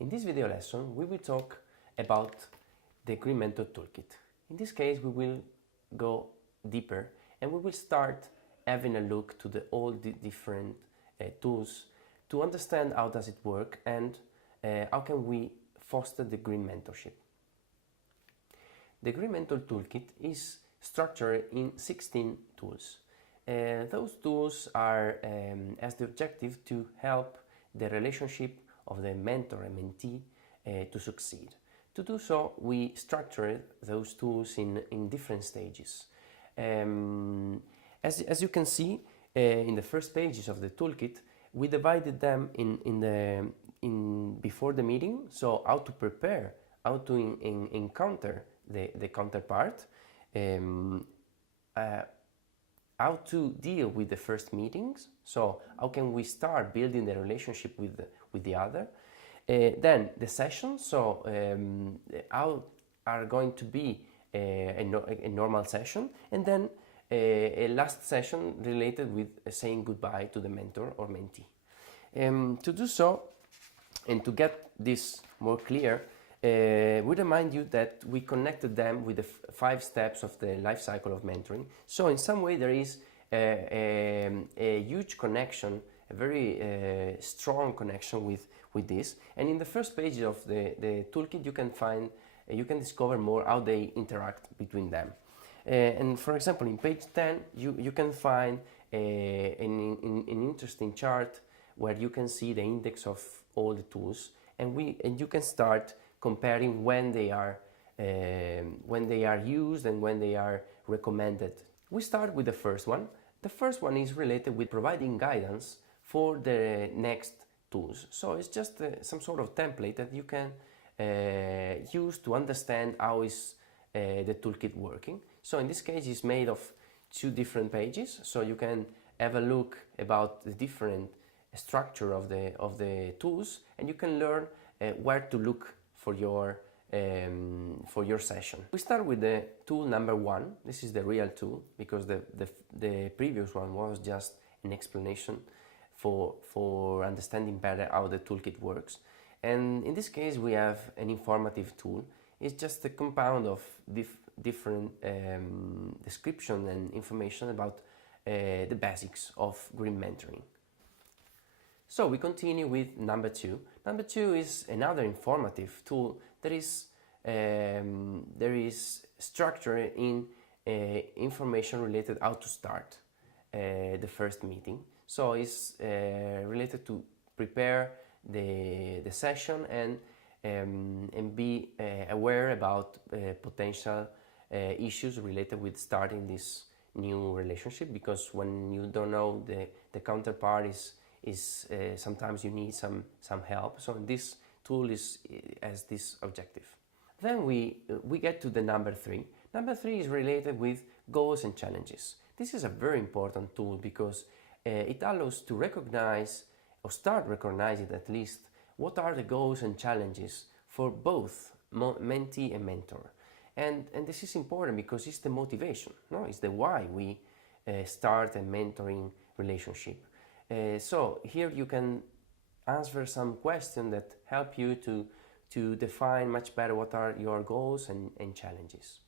In this video lesson, we will talk about the Green Mentor Toolkit. In this case, we will go deeper and we will start having a look to all the different tools to understand how does it work and how can we foster the green mentorship. The Green Mentor Toolkit is structured in 16 tools. Those tools are as the objective to help the relationship of the mentor and mentee to succeed. To do so, we structured those tools in different stages. As you can see in the first pages of the toolkit, we divided them in before the meeting, so how to prepare, how to encounter the counterpart, how to deal with the first meetings, so how can we start building the relationship with the other. Then the sessions, so how are going to be a normal session, and then a last session related with saying goodbye to the mentor or mentee. To do so, and to get this more clear, we remind you that we connected them with the 5 steps of the life cycle of mentoring. So in some way there is a huge connection, a very strong connection with this. And in the first page of the toolkit you can discover more how they interact between them. And for example, in page 10 you can find an interesting chart where you can see the index of all the tools, and you can start comparing when they are used and when they are recommended. We start with the first one. The first one is related with providing guidance for the next tools. So it's just some sort of template that you can use to understand how is the toolkit working. So in this case it's made of 2 different pages, so you can have a look about the different structure of the tools, and you can learn where to look for your session. We start with the tool number 1. This is the real tool, because the previous one was just an explanation for understanding better how the toolkit works. And in this case we have an informative tool. It's just a compound of different description and information about the basics of green mentoring. So we continue with number 2. Number 2 is another informative tool that is there is structure in information related how to start the first meeting. So it's related to prepare the session and be aware about potential issues related with starting this new relationship, because when you don't know the counterpart is sometimes you need some help. So this tool has this objective. Then we get to the number 3. Number 3 is related with goals and challenges. This is a very important tool because it allows to recognize, or start recognizing at least, what are the goals and challenges for both mentee and mentor. And this is important because it's the motivation, no? It's the why we start a mentoring relationship. So here you can answer some questions that help you to define much better what are your goals and challenges.